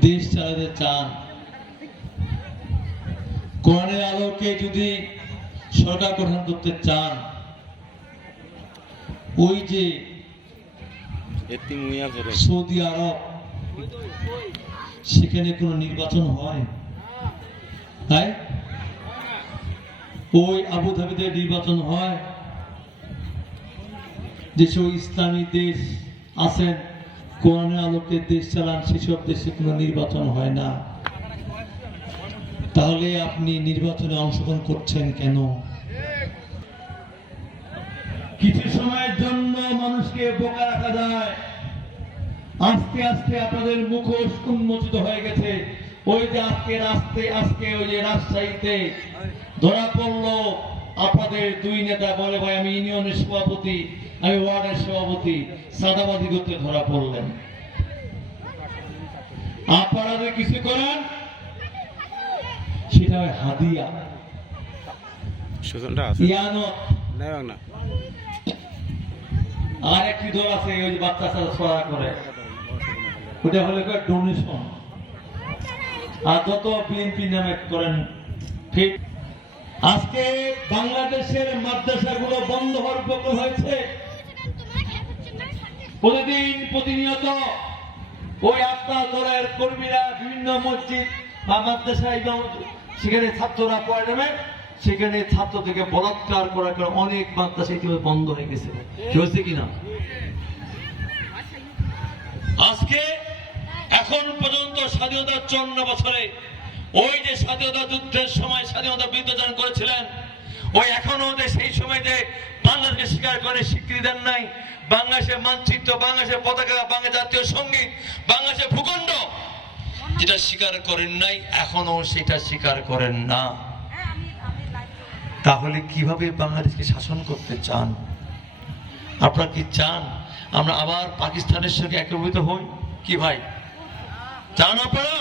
দেশ চালাতে চান। কোরআনের আলোকে যদি সরকার গঠন করতে চান, ওই যে সৌদি আরব, সেখানে কোনো নির্বাচন হয়? তাই? ওই আবু আবুধাবিতে নির্বাচন হয়। যেসব ইসলামী দেশ আছেন। কোরআনের আলোকে দেশ চালান, সেসব দেশে কোনো নির্বাচন হয় না। তাহলে আপনি নির্বাচনে অংশগ্রহণ করছেন কেন? কিছু সময়ের জন্য মানুষকে বোকা রাখা যায়। আস্তে আস্তে আপনাদের মুখোশ উন্মোচিত হয়ে গেছে। ওই যে আজকে আস্তে আজকে ওই যে রাজশাহীতে ধরা পড়ল। আপনাদের দুই নেতা বলে, ভাই, আমি ইউনিয়নের সভাপতি। আমি ওয়ার্ডের সভাপতি সাদাবাদি করতে ধরা পড়লেন। আপনারা কিছু করেন সেটা হাদিয়া। আর একটি দল আছে ওই বাচ্চা করে। ওটা হলে ডোনেশন আর যত বিএনপি নামে করেন ঠিক। আজকে বাংলাদেশের মাদ্রাসাগুলো বন্ধ হওয়ার উপক্রম হয়েছে। প্রতিদিন প্রতিনিয়ত ওই আপনার দলের কর্মীরা বিভিন্ন মসজিদ বা মাদ্রাসায় সেখানে ছাত্ররা পড়ে নেবে সেখানে ছাত্র থেকে বলাৎকার করার কারণে অনেক মাদ্রাসা ইতিমধ্যে বন্ধ হয়ে গেছে। হয়েছে কিনা? আজকে এখন পর্যন্ত স্বাধীনতার চন্ন বছরে ওই যে স্বাধীনতা যুদ্ধের সময় স্বাধীনতা বিদ্যুতায়ন করেছিলেন ওই এখনও ওদের সেই সময় যে বাংলাদেশকে স্বীকার করে স্বীকৃতি দেন নাই, বাংলাদেশের মানচিত্র, বাংলাদেশের পতাকা বাংলা জাতীয় সংগীত, বাংলাদেশের ভূখণ্ড, যেটা স্বীকার করেন নাই, এখনও সেটা স্বীকার করেন না। তাহলে কীভাবে বাংলাদেশকে শাসন করতে চান? আপনারা কি চান আমরা আবার পাকিস্তানের সঙ্গে একীভূত হই? কি ভাই? চান আপনারা?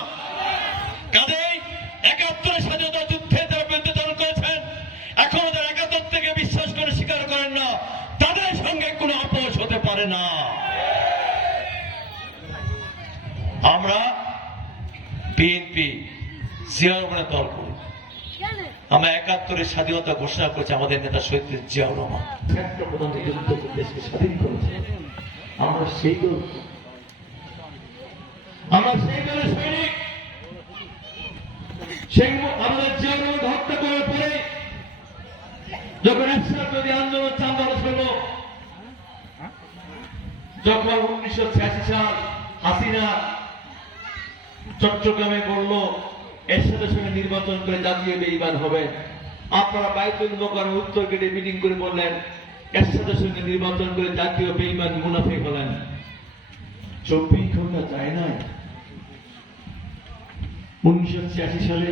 পারে না। আমরা বিএনপি জিয়াউর দল করি আমরা একাত্তরের স্বাধীনতা ঘোষণা করেছি আমাদের নেতা শহীদ জিয়াউর রহমান। আমরা সেই দল। আমরা সেই দলের সৈনিক। সেই আমাদের জিয়াউর রহমান হত্যা করার পরে যখন একসাথে আন্দোলন চান্দা হলো যখন উনিশশো ছিয়াশি সাল হাসিনা চট্টগ্রামে বলল, এর সাথে সঙ্গে নির্বাচন করে জাতীয় বেইমান হবে। আপনারা বাইতুল মোকারম উত্তর গেটে মিটিং করে বললেন, এর সাথে সঙ্গে নির্বাচন করে জাতীয় বেইমান মুনাফিক হলেন। চব্বিশ ঘণ্টা যায় না উনিশশো ছিয়াশি সালে